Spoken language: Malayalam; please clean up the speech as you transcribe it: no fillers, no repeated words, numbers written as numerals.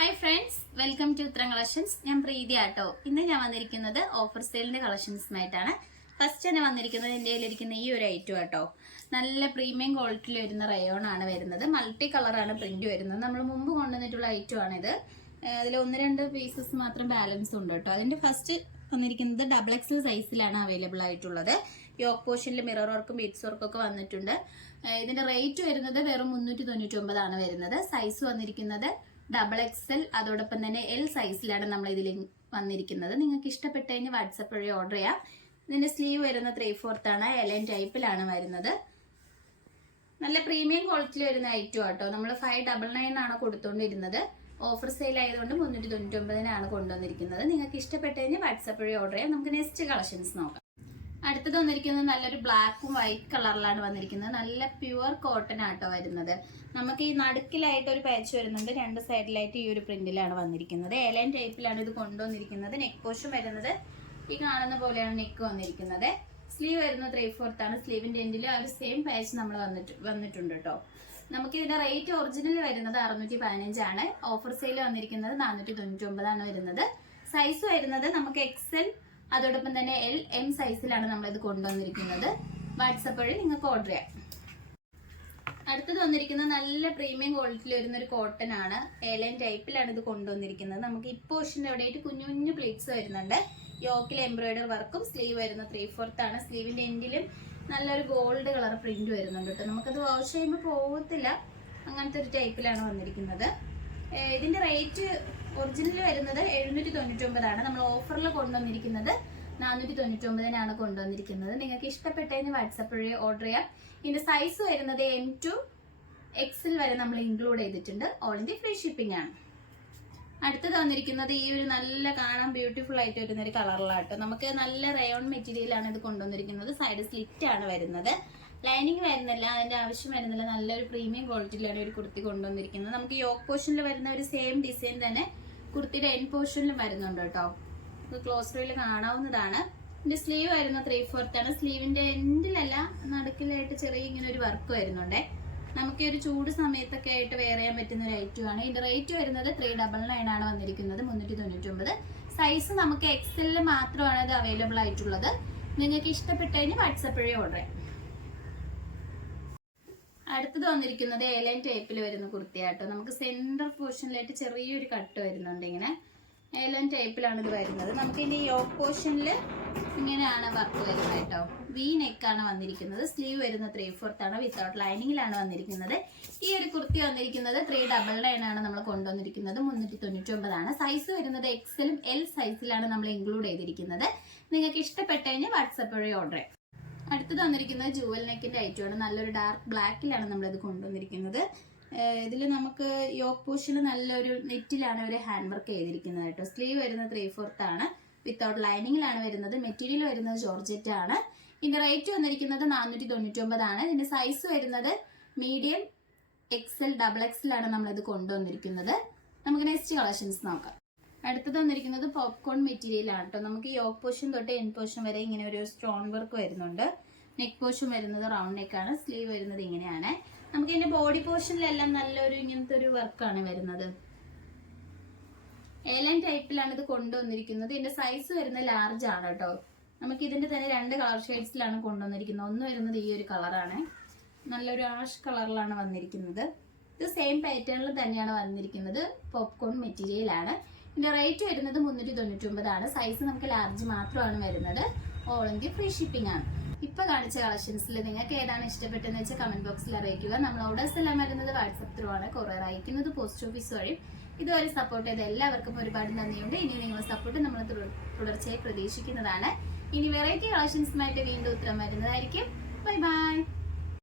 ഹായ് ഫ്രണ്ട്സ്, വെൽക്കം ടു ഉത്തരം കളക്ഷൻസ്. ഞാൻ പ്രീതി ആട്ടോ. ഇന്ന് ഞാൻ വന്നിരിക്കുന്നത് ഓഫർ സെയിലിന്റെ കളക്ഷൻസുമായിട്ടാണ്. ഫസ്റ്റ് തന്നെ വന്നിരിക്കുന്നത് എൻ്റെ കയ്യിലിരിക്കുന്ന ഈ ഒരു ഐറ്റം ആട്ടോ. നല്ല പ്രീമിയം ക്വാളിറ്റിയിൽ വരുന്ന റയോൺ ആണ് വരുന്നത്. മൾട്ടി കളറാണ് പ്രിന്റ് വരുന്നത്. നമ്മൾ മുമ്പ് കൊണ്ടുവന്നിട്ടുള്ള ഐറ്റം ആണിത്. അതിൽ 1-2 പീസസ് മാത്രം ബാലൻസ് ഉണ്ട് കേട്ടോ. അതിന്റെ ഫസ്റ്റ് വന്നിരിക്കുന്നത് XXL സൈസിലാണ് അവൈലബിൾ ആയിട്ടുള്ളത്. യോക്ക് പോർഷനിൽ മിറർ വർക്കും ബീഡ്സ് വർക്കും ഒക്കെ വന്നിട്ടുണ്ട്. ഇതിന്റെ റേറ്റ് വരുന്നത് വെറും 399 ആണ് വരുന്നത്. സൈസ് വന്നിരിക്കുന്നത് XXL, അതോടൊപ്പം തന്നെ L സൈസിലാണ് നമ്മൾ ഇതിൽ വന്നിരിക്കുന്നത്. നിങ്ങൾക്ക് ഇഷ്ടപ്പെട്ട് കഴിഞ്ഞ് വാട്സപ്പ് വഴി ഓർഡർ ചെയ്യാം. ഇതിന്റെ സ്ലീവ് വരുന്ന 3/4 ആണ്. LN ടൈപ്പിലാണ് വരുന്നത്. നല്ല പ്രീമിയം ക്വാളിറ്റിയിൽ വരുന്ന ഐറ്റം ആട്ടോ. നമ്മൾ 599 ആണ് കൊടുത്തോണ്ടിരുന്നത്. ഓഫർ സെയിൽ ആയതുകൊണ്ട് 399 കൊണ്ടുവന്നിരിക്കുന്നത്. നിങ്ങൾക്ക് ഇഷ്ടപ്പെട്ട് കഴിഞ്ഞ് വാട്സപ്പ് വഴി ഓർഡർ ചെയ്യാം. നമുക്ക് നെക്സ്റ്റ് കളക്ഷൻസ് നോക്കാം. അടുത്തത് വന്നിരിക്കുന്നത് നല്ലൊരു ബ്ലാക്കും വൈറ്റ് കളറിലാണ് വന്നിരിക്കുന്നത്. നല്ല പ്യുവർ കോട്ടൺ ആട്ടോ വരുന്നത്. നമുക്ക് ഈ നടുക്കിലായിട്ട് ഒരു പാച്ച് വരുന്നുണ്ട്. 2 സൈഡിലായിട്ട് ഈ ഒരു പ്രിന്റിലാണ് വന്നിരിക്കുന്നത്. LN ടൈപ്പിലാണ് ഇത് കൊണ്ടുവന്നിരിക്കുന്നത്. നെക്ക് പോർഷൻ വരുന്നത് ഈ കാണുന്ന പോലെയാണ് നെക്ക് വന്നിരിക്കുന്നത്. സ്ലീവ് വരുന്നത് 3/4 ആണ്. സ്ലീവിന്റെ എൻഡിൽ ആ ഒരു സെയിം പാച്ച് നമ്മൾ വന്നിട്ടുണ്ട് കേട്ടോ. നമുക്ക് ഇതിന്റെ റേറ്റ് ഒറിജിനൽ വരുന്നത് 615 ആണ്. ഓഫർ സെയിൽ വന്നിരിക്കുന്നത് 499 ആണ് വരുന്നത്. സൈസ് വരുന്നത് നമുക്ക് XL, അതോടൊപ്പം തന്നെ L, M സൈസിലാണ് നമ്മൾ ഇത് കൊണ്ടുവന്നിരിക്കുന്നത്. വാട്സപ്പ് വഴി നിങ്ങൾക്ക് ഓർഡർ ചെയ്യാം. അടുത്തത് വന്നിരിക്കുന്നത് നല്ല പ്രീമിയം ക്വാളിറ്റിയിൽ വരുന്ന ഒരു കോട്ടൺ ആണ്. LN ടൈപ്പിലാണ് ഇത് കൊണ്ടുവന്നിരിക്കുന്നത്. നമുക്ക് ഈ പോർഷൻ്റെ എവിടെയായിട്ട് കുഞ്ഞു കുഞ്ഞു പ്ലേറ്റ്സ് വരുന്നുണ്ട്. യോക്കിൽ എംബ്രോയിഡറി വർക്കും. സ്ലീവ് വരുന്ന 3/4 ആണ്. സ്ലീവിന്റെ എൻഡിലും നല്ലൊരു ഗോൾഡ് കളർ പ്രിന്റ് വരുന്നുണ്ട് കേട്ടോ. നമുക്കത് വാഷ് ചെയ്യുമ്പോൾ പോകത്തില്ല. അങ്ങനത്തെ ഒരു ടൈപ്പിലാണ് വന്നിരിക്കുന്നത്. ഇതിന്റെ റേറ്റ് ഒറിജിനൽ വരുന്നത് 799 ആണ്. നമ്മൾ ഓഫറിൽ കൊണ്ടുവന്നിരിക്കുന്നത് 499 കൊണ്ടുവന്നിരിക്കുന്നത്. നിങ്ങൾക്ക് ഇഷ്ടപ്പെട്ടതിന് വാട്സപ്പ് വഴി ഓർഡർ ചെയ്യാം. ഇതിന്റെ സൈസ് വരുന്നത് M to XL വരെ നമ്മൾ ഇൻക്ലൂഡ് ചെയ്തിട്ടുണ്ട്. ഓൾ ഇന്ത്യ ഫ്രീ ഷിപ്പിംഗ് ആണ്. അടുത്തത് വന്നിരിക്കുന്നത് ഈ ഒരു നല്ല കാണാൻ ബ്യൂട്ടിഫുൾ ആയിട്ട് വരുന്ന ഒരു കളറിലാട്ടോ. നമുക്ക് നല്ല റയോൺ മെറ്റീരിയലാണ് ഇത് കൊണ്ടുവന്നിരിക്കുന്നത്. സൈഡ് സ്ലിറ്റ് ആണ് വരുന്നത്. ലൈനിങ് വരുന്നില്ല, അതിന്റെ ആവശ്യം വരുന്നില്ല. നല്ലൊരു പ്രീമിയം ക്വാളിറ്റിയിലാണ് ഒരു കുർത്തി കൊണ്ടുവന്നിരിക്കുന്നത്. നമുക്ക് യോക്ക് പോർഷനിൽ വരുന്ന ഒരു സെയിം ഡിസൈൻ തന്നെ കുർത്തിയുടെ എൻ പോർഷനിലും വരുന്നുണ്ട് കേട്ടോ. ക്ലോസ് റോയിൽ കാണാവുന്നതാണ്. ഇതിന്റെ സ്ലീവ് വരുന്ന 3/4 ആണ്. സ്ലീവിന്റെ എൻഡിലല്ല, നടുക്കിലായിട്ട് ചെറിയ ഇങ്ങനെ ഒരു വർക്ക് വരുന്നുണ്ടേ. നമുക്ക് ഒരു ചൂട് സമയത്തൊക്കെ ആയിട്ട് വെയർ ചെയ്യാൻ പറ്റുന്ന ഒരു ഐറ്റം ആണ്. ഇതിന്റെ റേറ്റ് വരുന്നത് 399 ആണ് വന്നിരിക്കുന്നത്. 399. സൈസ് നമുക്ക് XL മാത്രമാണ് ഇത് അവൈലബിൾ ആയിട്ടുള്ളത്. നിങ്ങൾക്ക് ഇഷ്ടപ്പെട്ടതിന് വാട്സപ്പ് വഴി ഓർഡർ ചെയ്യാം. അടുത്തത് വന്നിരിക്കുന്നത് LN ടൈപ്പിൽ വരുന്ന കുർത്തിയാട്ടോ. നമുക്ക് സെന്റർ പോർഷനിലായിട്ട് ചെറിയൊരു കട്ട് വരുന്നുണ്ട്. ഇങ്ങനെ LN ടൈപ്പിലാണ് ഇത് വരുന്നത്. നമുക്ക് ഇനി യോക്ക് പോർഷനിൽ ഇങ്ങനെയാണ് വർക്ക് വരുന്നത് കേട്ടോ. വി നെക്കാണ് വന്നിരിക്കുന്നത്. സ്ലീവ് വരുന്ന 3/4 ആണ്. വിത്തൗട്ട് ലൈനിങ്ങിലാണ് വന്നിരിക്കുന്നത്. ഈ ഒരു കുർത്തി വന്നിരിക്കുന്നത് 399 ആണ് നമ്മൾ കൊണ്ടുവന്നിരിക്കുന്നത്. 399 ആണ്. സൈസ് വരുന്നത് XL, L സൈസിലാണ് നമ്മൾ ഇൻക്ലൂഡ് ചെയ്തിരിക്കുന്നത്. നിങ്ങൾക്ക് ഇഷ്ടപ്പെട്ടതിന് വാട്സപ്പ് വഴി ഓർഡർ ചെയ്യാം. അടുത്തത് വന്നിരിക്കുന്നത് ജുവൽ നെക്കിന്റെ ഐറ്റം ആണ്. നല്ലൊരു ഡാർക്ക് ബ്ലാക്കിലാണ് നമ്മളിത് കൊണ്ടുവന്നിരിക്കുന്നത്. ഇതിൽ നമുക്ക് യോക്ക് പോർഷനിൽ നല്ലൊരു നെറ്റിലാണ് ഒരു ഹാൻഡ് വർക്ക് ചെയ്തിരിക്കുന്നത് കേട്ടോ. സ്ലീവ് വരുന്നത് 3/4 ആണ്. വിത്തൗട്ട് ലൈനിങ്ങിലാണ് വരുന്നത്. മെറ്റീരിയൽ വരുന്നത് ജോർജറ്റ് ആണ്. ഇതിന്റെ റേറ്റ് വന്നിരിക്കുന്നത് 499 ആണ്. ഇതിന്റെ സൈസ് വരുന്നത് മീഡിയം, XL, XXL ആണ് നമ്മളിത് കൊണ്ടുവന്നിരിക്കുന്നത്. നമുക്ക് നെക്സ്റ്റ് കളക്ഷൻസ് നോക്കാം. അടുത്തത് വന്നിരിക്കുന്നത് പോപ്കോൺ മെറ്റീരിയൽ ആണ് കേട്ടോ. നമുക്ക് യോക്ക് പോർഷൻ തൊട്ട് എൻ പോർഷൻ വരെ ഇങ്ങനെ ഒരു സ്റ്റോൺ വർക്ക് വരുന്നുണ്ട്. നെക്ക് പോർഷൻ വരുന്നത് റൗണ്ട് നെക്കാണ്. സ്ലീവ് വരുന്നത് ഇങ്ങനെയാണ്. നമുക്ക് ഇതിന്റെ ബോഡി പോർഷനിലെല്ലാം നല്ലൊരു ഇങ്ങനത്തെ ഒരു വർക്കാണ് വരുന്നത്. LN ടൈപ്പിലാണ് ഇത് കൊണ്ടുവന്നിരിക്കുന്നത്. ഇതിന്റെ സൈസ് വരുന്നത് ലാർജ് ആണ് കേട്ടോ. നമുക്ക് ഇതിന്റെ തന്നെ 2 കളർ ഷെയ്ഡ്സിലാണ് കൊണ്ടുവന്നിരിക്കുന്നത്. ഒന്ന് വരുന്നത് ഈ ഒരു കളറാണ്. നല്ലൊരു ആഷ് കളറിലാണ് വന്നിരിക്കുന്നത്. ഇത് സെയിം പാറ്റേണിൽ തന്നെയാണ് വന്നിരിക്കുന്നത്. പോപ്കോൺ മെറ്റീരിയൽ ആണ്. ഇതിന്റെ റേറ്റ് വരുന്നത് 399 ആണ്. സൈസ് നമുക്ക് ലാർജ് മാത്രമാണ് വരുന്നത്. ഓൾ ഇന്ത്യ ഫ്രീ ഷിപ്പിംഗ് ആണ്. ഇപ്പൊ കാണിച്ച കളക്ഷൻസിൽ നിങ്ങൾക്ക് ഏതാണ് ഇഷ്ടപ്പെട്ടെന്ന് വെച്ചാൽ കമന്റ് ബോക്സിൽ അറിയിക്കുക. നമ്മൾ ഓർഡേഴ്സ് എല്ലാം വരുന്നത് വാട്സപ്പ് ത്രൂ ആണ്. കൊറിയർ അയക്കുന്നത് പോസ്റ്റ് ഓഫീസ് വഴി. ഇതുവരെ സപ്പോർട്ട് ചെയ്ത എല്ലാവർക്കും ഒരുപാട് നന്ദിയുണ്ട്. ഇനി നിങ്ങളുടെ സപ്പോർട്ട് നമ്മൾ തുടർച്ചയായി പ്രതീക്ഷിക്കുന്നതാണ്. ഇനി വെറൈറ്റി കളക്ഷൻസുമായിട്ട് വീണ്ടും ഉത്തരം വരുന്നതായിരിക്കും. Bye bye.